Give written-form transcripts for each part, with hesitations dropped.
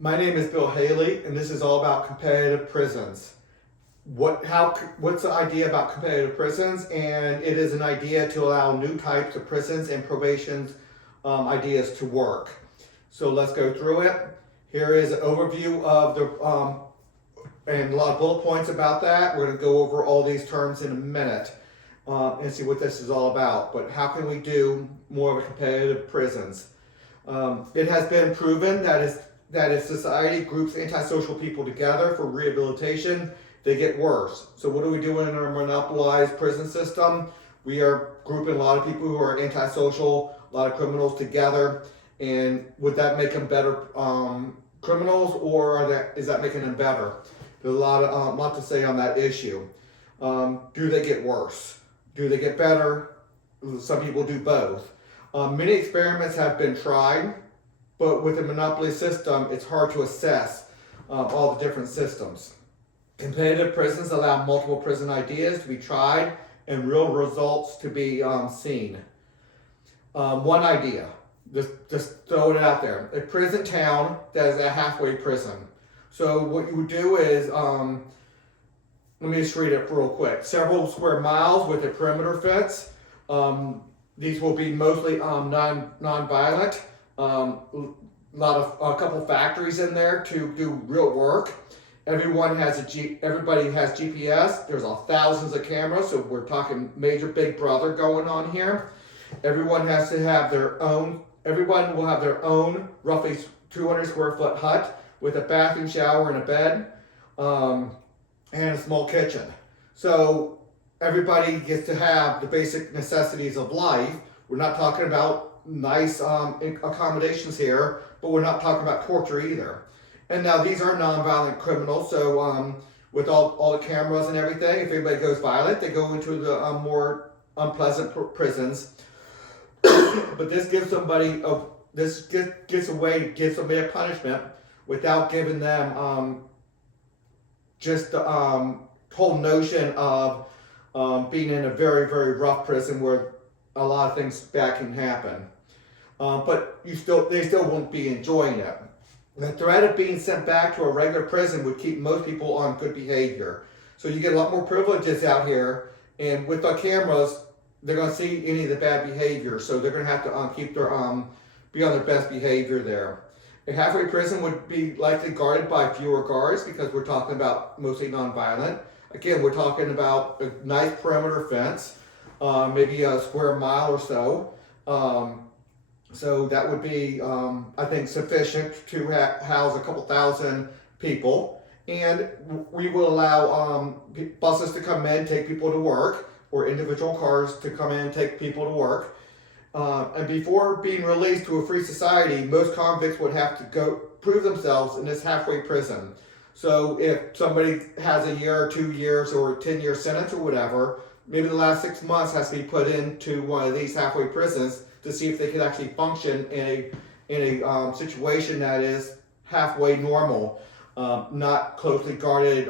My name is Bill Haley, and this is all about competitive prisons. What's the idea about competitive prisons? And it is an idea to allow new types of prisons and probation ideas to work. So let's go through it. Here is an overview of and a lot of bullet points about that. We're going to go over all these terms in a minute and see what this is all about. But how can we do more of a competitive prisons? It has been proven that if society groups antisocial people together for rehabilitation, they get worse. So what are we doing in our monopolized prison system? We are grouping a lot of people who are antisocial, a lot of criminals together, and would that make them better criminals, or is that making them better? There's a lot to say on that issue. Do they get worse? Do they get better? Some people do both. Many experiments have been tried, but with the monopoly system, it's hard to assess all the different systems. Competitive prisons allow multiple prison ideas to be tried and real results to be seen. One idea, just throw it out there. A prison town that is a halfway prison. So what you would do is, let me just read it real quick. Several square miles with a perimeter fence. These will be mostly non-violent. A couple factories in there to do real work. Everybody has GPS. There's thousands of cameras, so we're talking major Big Brother going on here. Everyone will have their own roughly 200 square foot hut with a bathroom, shower, and a bed, and a small kitchen. So everybody gets to have the basic necessities of life. We're not talking about nice accommodations here, but we're not talking about torture either. And now these are nonviolent criminals, so with all the cameras and everything, if anybody goes violent, they go into the more unpleasant prisons. But this gives somebody a punishment without giving them just the whole notion of being in a very, very rough prison where a lot of things bad can happen. But they still won't be enjoying it. The threat of being sent back to a regular prison would keep most people on good behavior. So you get a lot more privileges out here, and with the cameras, they're going to see any of the bad behavior. So they're going to have to keep their be on their best behavior there. A halfway prison would be likely guarded by fewer guards because we're talking about mostly nonviolent. Again, we're talking about a nice perimeter fence, maybe a square mile or so. So that would be, I think, sufficient to house a couple thousand people. And we will allow buses to come in, take people to work, or individual cars to come in and take people to work. And before being released to a free society, most convicts would have to go prove themselves in this halfway prison. So if somebody has a year or 2 years or a 10-year sentence or whatever, maybe the last 6 months has to be put into one of these halfway prisons to see if they can actually function in a situation that is halfway normal, not closely guarded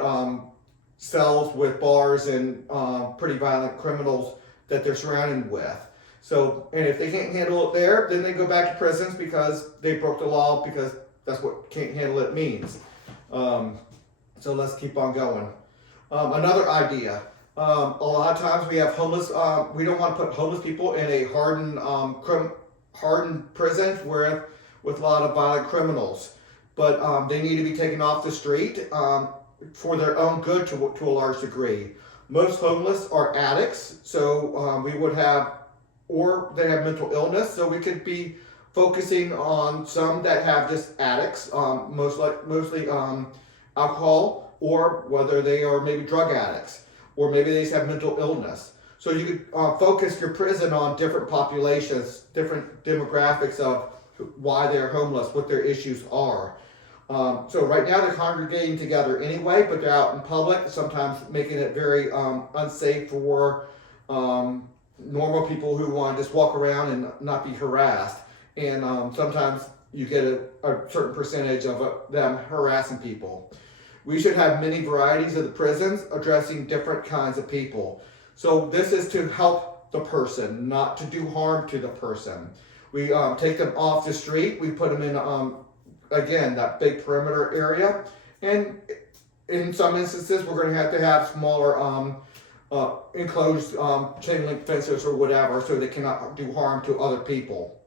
cells with bars and pretty violent criminals that they're surrounded with. So, and if they can't handle it there, then they go back to prisons because they broke the law, because that's what can't handle it means. So let's keep on going. Another idea. A lot of times we have homeless. We don't want to put homeless people in a hardened prison with a lot of violent criminals, but they need to be taken off the street for their own good to a large degree. Most homeless are addicts, so we would have, or they have mental illness, so we could be focusing on some that have just addicts, mostly alcohol, or whether they are maybe drug addicts, or maybe they just have mental illness. So you could focus your prison on different populations, different demographics of why they're homeless, what their issues are. So right now they're congregating together anyway, but they're out in public, sometimes making it very unsafe for normal people who want to just walk around and not be harassed. And sometimes you get a certain percentage of them harassing people. We should have many varieties of the prisons addressing different kinds of people. So this is to help the person, not to do harm to the person. We take them off the street. We put them in again, that big perimeter area. And in some instances, we're going to have smaller enclosed chain link fences or whatever, so they cannot do harm to other people.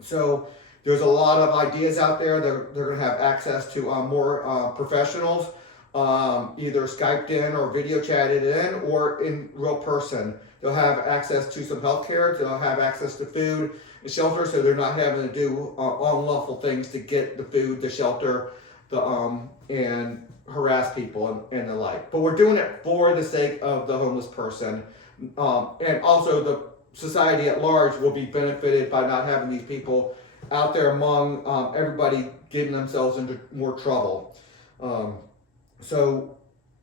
So there's a lot of ideas out there. They're going to have access to more professionals, either Skyped in or video chatted in or in real person. They'll have access to some health care. They'll have access to food and shelter, so they're not having to do unlawful things to get the food, the shelter, and harass people and the like. But we're doing it for the sake of the homeless person, and also the society at large will be benefited by not having these people out there among everybody getting themselves into more trouble.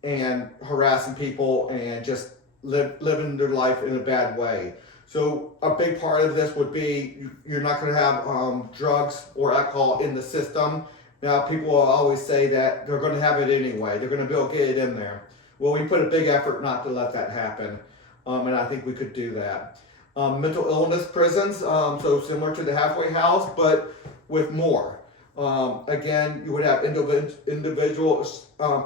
And harassing people and just living their life in a bad way. So a big part of this would be you're not going to have drugs or alcohol in the system. Now, people will always say that they're going to have it anyway. They're going to be able to get it in there. Well, we put a big effort not to let that happen, and I think we could do that. Mental illness prisons, so similar to the halfway house, but with more. Again, you would have individual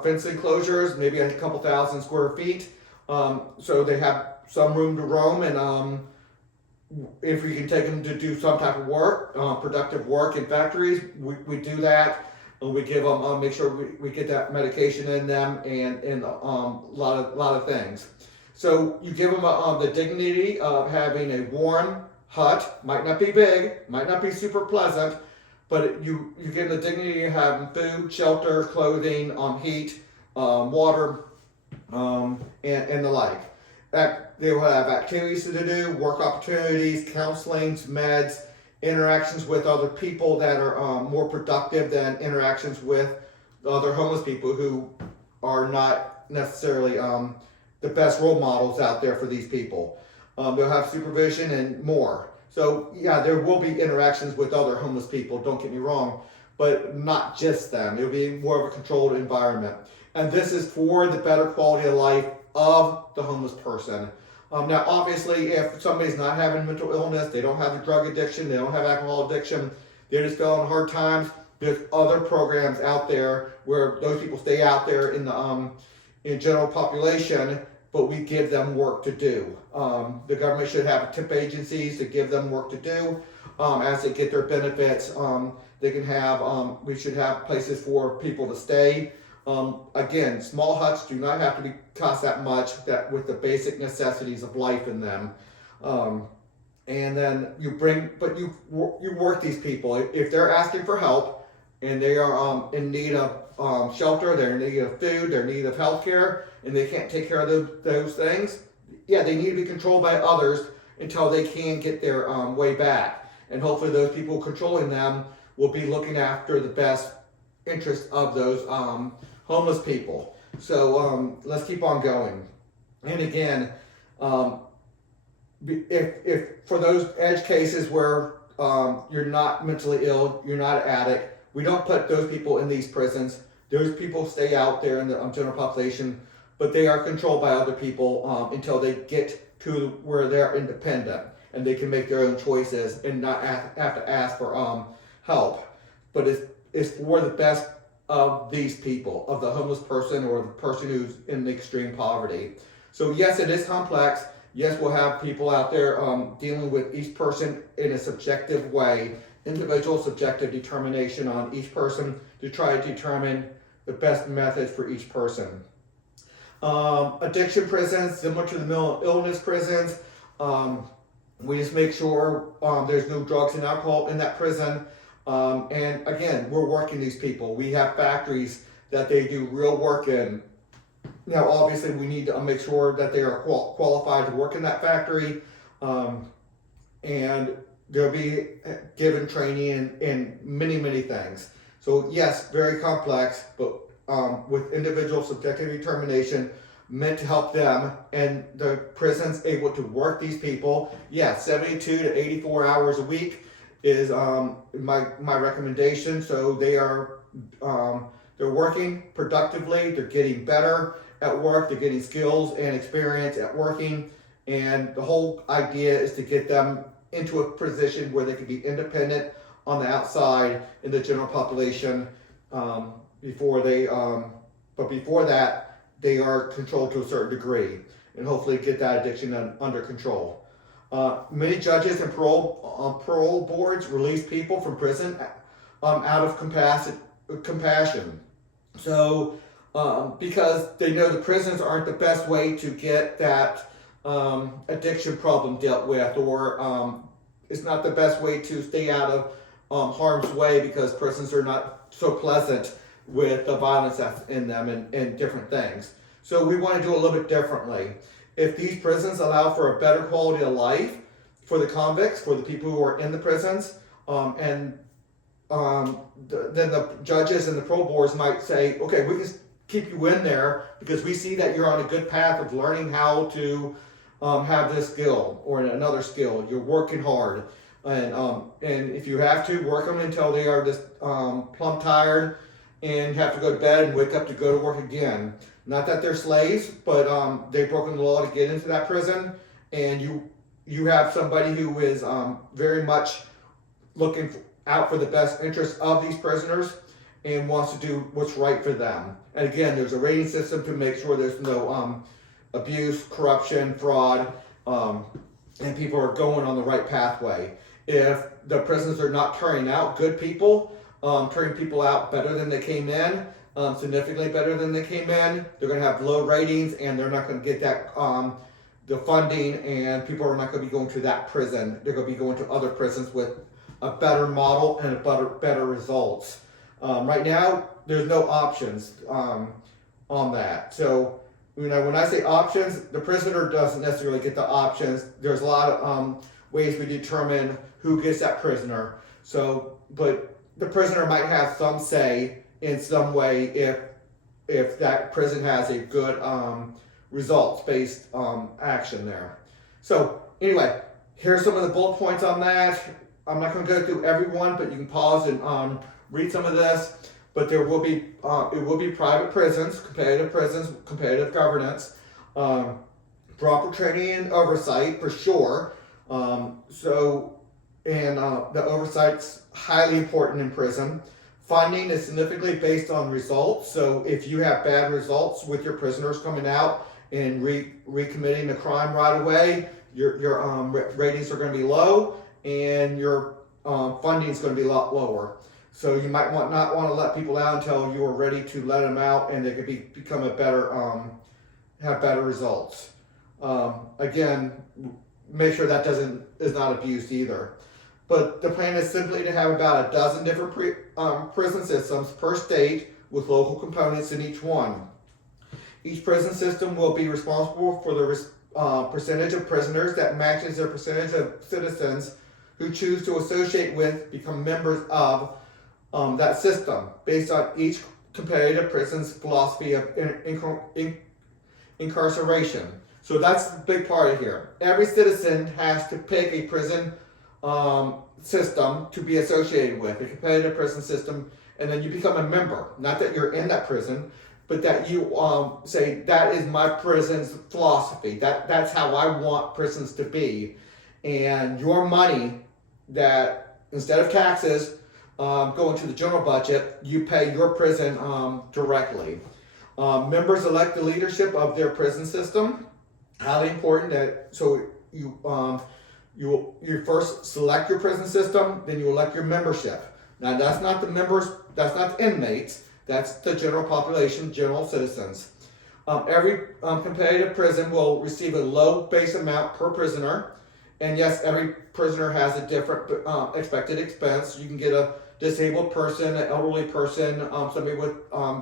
fence enclosures, maybe a couple thousand square feet, so they have some room to roam, and if we can take them to do some type of work, productive work in factories, we do that. We give them, make sure we get that medication in them, and a lot of things. So you give them the dignity of having a warm hut. Might not be big, might not be super pleasant, but you give them the dignity of having food, shelter, clothing, heat, water, and the like. They will have activities to do, work opportunities, counseling, meds, interactions with other people that are more productive than interactions with other homeless people who are not necessarily the best role models out there for these people. They'll have supervision and more. So yeah, there will be interactions with other homeless people, don't get me wrong, but not just them. It'll be more of a controlled environment. And this is for the better quality of life of the homeless person. Now, obviously, if somebody's not having mental illness, they don't have a drug addiction, they don't have alcohol addiction, they're just going hard times, there's other programs out there where those people stay out there in the in general population, but we give them work to do. The government should have tip agencies to give them work to do as they get their benefits. They can have, we should have places for people to stay. Again, small huts do not have to cost that much, that with the basic necessities of life in them. And then you work these people. If they're asking for help and they are in need of shelter, they're in need of food, they're in need of health care, and they can't take care of those things, yeah, they need to be controlled by others until they can get their way back. And hopefully those people controlling them will be looking after the best interest of those homeless people. So let's keep on going. And again, if for those edge cases where you're not mentally ill, you're not an addict, we don't put those people in these prisons. Those people stay out there in the general population, but they are controlled by other people until they get to where they're independent and they can make their own choices and not have to ask for help. But it's for the best of these people, of the homeless person or the person who's in extreme poverty. So yes, it is complex. Yes, we'll have people out there dealing with each person in a subjective way, individual subjective determination on each person to try to determine the best methods for each person. Addiction prisons, similar to the mental illness prisons, we just make sure there's no drugs and alcohol in that prison. And again, we're working these people. We have factories that they do real work in. Now, obviously, we need to make sure that they are qualified to work in that factory, and they'll be given training in many, many things. So yes, very complex, but with individual subjective determination meant to help them, and the prison's able to work these people. Yeah, 72 to 84 hours a week is my recommendation. So they are they're working productively, they're getting better at work, they're getting skills and experience at working, and the whole idea is to get them into a position where they can be independent on the outside in the general population before they, but before that, they are controlled to a certain degree, and hopefully get that addiction under control. Many judges and parole boards release people from prison out of compassion. So, because they know the prisons aren't the best way to get that addiction problem dealt with, or it's not the best way to stay out of harm's way, because prisons are not so pleasant with the violence that's in them and different things. So we want to do a little bit differently. If these prisons allow for a better quality of life for the convicts, for the people who are in the prisons, then the judges and the parole boards might say, okay, we can keep you in there because we see that you're on a good path of learning how to have this skill or another skill. You're working hard, and if you have to, work them until they are just plumb tired and have to go to bed and wake up to go to work again. Not that they're slaves, but they've broken the law to get into that prison, and you have somebody who is very much looking out for the best interest of these prisoners and wants to do what's right for them. And again, there's a rating system to make sure there's no abuse, corruption, fraud, and people are going on the right pathway. If the prisons are not turning out good people, turning people out better than they came in, significantly better than they came in, they're going to have low ratings, and they're not going to get that the funding, and people are not going to be going to that prison. They're going to be going to other prisons with a better model and better results. Right now, there's no options on that. So, when I say options, the prisoner doesn't necessarily get the options. There's a lot of ways we determine who gets that prisoner. So, but the prisoner might have some say in some way if that prison has a good results-based action there. So anyway, here's some of the bullet points on that. I'm not going to go through every one, but you can pause and read some of this. But there will be it will be private prisons, competitive governance, proper training and oversight for sure. The oversight's highly important in prison. Funding is significantly based on results. So if you have bad results with your prisoners coming out and recommitting a crime right away, your ratings are going to be low, and your funding is going to be a lot lower. So you might not want to let people out until you are ready to let them out, and they could become a better have better results. Again, make sure that is not abused either. But the plan is simply to have about a dozen different prison systems per state with local components in each one. Each prison system will be responsible for the percentage of prisoners that matches their percentage of citizens who choose to associate with, become members of that system, based on each competitive prison's philosophy of incarceration. So that's the big part of here. Every citizen has to pick a prison system to be associated with, a competitive prison system, and then you become a member. Not that you're in that prison, but that you say, that is my prison's philosophy. That's how I want prisons to be. And your money, that instead of taxes going to the general budget, you pay your prison directly. Members elect the leadership of their prison system. Highly important that you first select your prison system, then you elect your membership. Now that's not the members, that's not the inmates, that's the general population, general citizens. Every competitive prison will receive a low base amount per prisoner, and yes, every prisoner has a different expected expense. You can get a disabled person, an elderly person, somebody with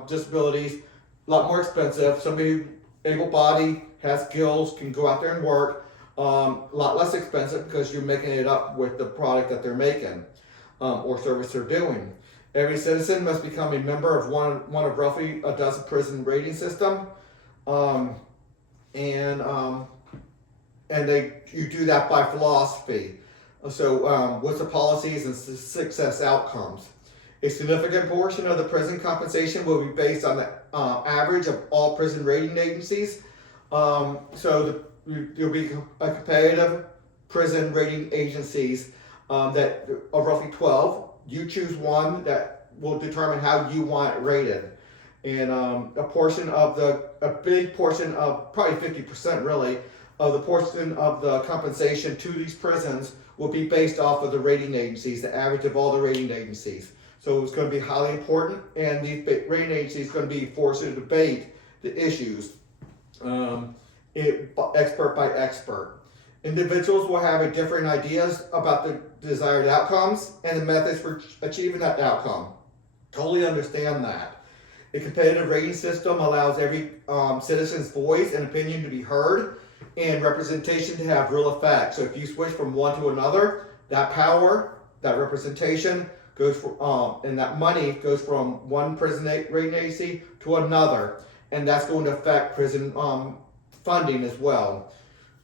disabilities, a lot more expensive. Somebody able-bodied, has skills, can go out there and work. A lot less expensive because you're making it up with the product that they're making or service they're doing. Every citizen must become a member of one of roughly a dozen prison rating system, you do that by philosophy. So what's the policies and success outcomes? A significant portion of the prison compensation will be based on the average of all prison rating agencies. There'll be a competitive prison rating agencies that are roughly 12 you choose one that will determine how you want it rated. And a big portion of, probably 50% really, of the portion of the compensation to these prisons will be based off of the rating agencies, the average of all the rating agencies. So it's going to be highly important, and these rating agencies are going to be forced to debate the issues, expert by expert. Individuals will have different ideas about the desired outcomes and the methods for achieving that outcome. Totally understand that. The competitive rating system allows every citizen's voice and opinion to be heard, and representation to have real effect. So if you switch from one to another, that power, that representation goes from, and that money goes from one prison rating agency to another, and that's going to affect prison funding as well.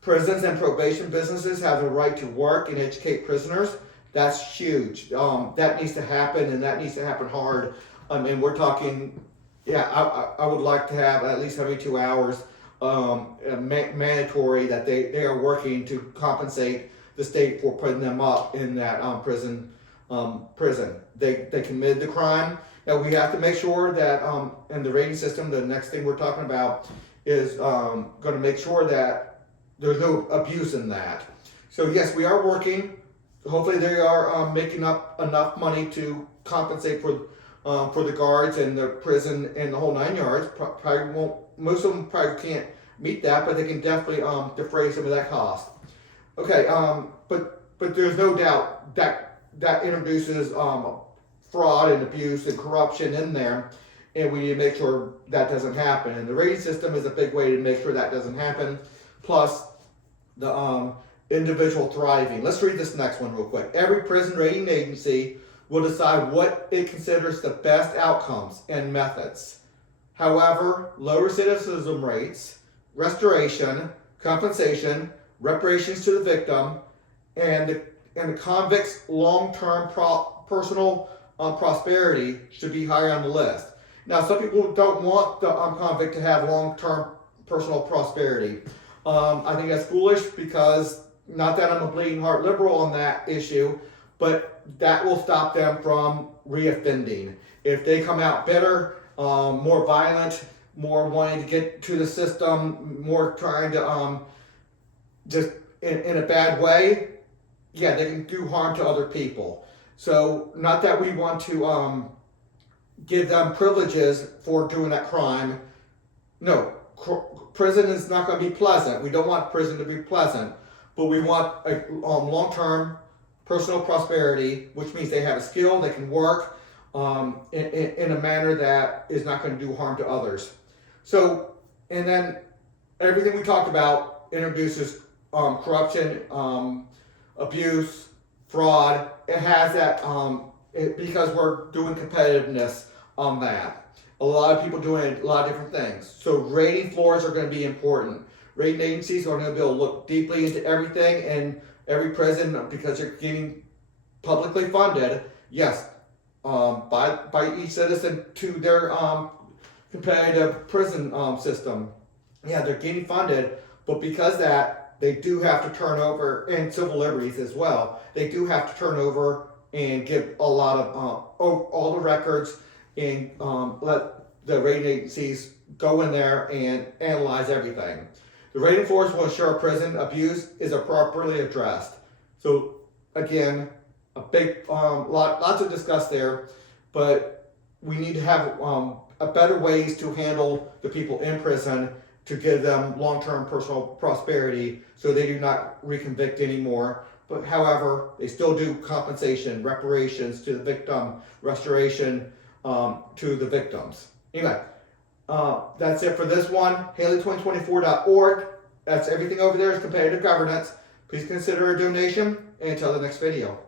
Prisons and probation businesses have the right to work and educate prisoners. That's huge. That needs to happen, and that needs to happen hard. And we're talking, I would like to have at least every 2 hours mandatory that they are working to compensate the state for putting them up in that prison. They committed the crime. Now we have to make sure that in the rating system, the next thing we're talking about is going to make sure that there's no abuse in that. So yes, we are working. Hopefully they are making up enough money to compensate for the guards and the prison and the whole 9 yards. Probably won't. Most of them probably can't meet that, but they can definitely defray some of that cost. Okay, but there's no doubt that introduces fraud and abuse and corruption in there, and we need to make sure that doesn't happen. And the rating system is a big way to make sure that doesn't happen. Plus, the individual thriving. Let's read this next one real quick. Every prison rating agency will decide what it considers the best outcomes and methods. However, low recidivism rates, restoration, compensation, reparations to the victim, and the convict's long-term personal prosperity should be higher on the list. Now, some people don't want the convict to have long-term personal prosperity. I think that's foolish because, not that I'm a bleeding heart liberal on that issue, but that will stop them from reoffending. If they come out bitter, more violent, more wanting to get to the system, more trying to just in a bad way, yeah, they can do harm to other people. So not that we want to give them privileges for doing that crime. No, prison is not going to be pleasant. We don't want prison to be pleasant, but we want a long-term personal prosperity, which means they have a skill, they can work in a manner that is not going to do harm to others. So, and then everything we talked about introduces corruption, abuse, fraud. It has that because we're doing competitiveness on that. A lot of people doing a lot of different things. So rating floors are going to be important. Rating agencies are going to be able to look deeply into everything, and every prison, because they're getting publicly funded, yes, by each citizen to their competitive prison system. Yeah, they're getting funded, but because that, they do have to turn over, and civil liberties as well, they do have to turn over and give a lot of all the records, and let the rating agencies go in there and analyze everything. The rating floors will ensure prison abuse is properly addressed. So again, a big lots to discuss there, but we need to have a better ways to handle the people in prison to give them long-term personal prosperity so they do not reconvict anymore. But however, they still do compensation, reparations to the victim, restoration to the victims. Anyway, that's it for this one. Haley2024.org. That's everything over there is competitive governance. Please consider a donation, and until the next video.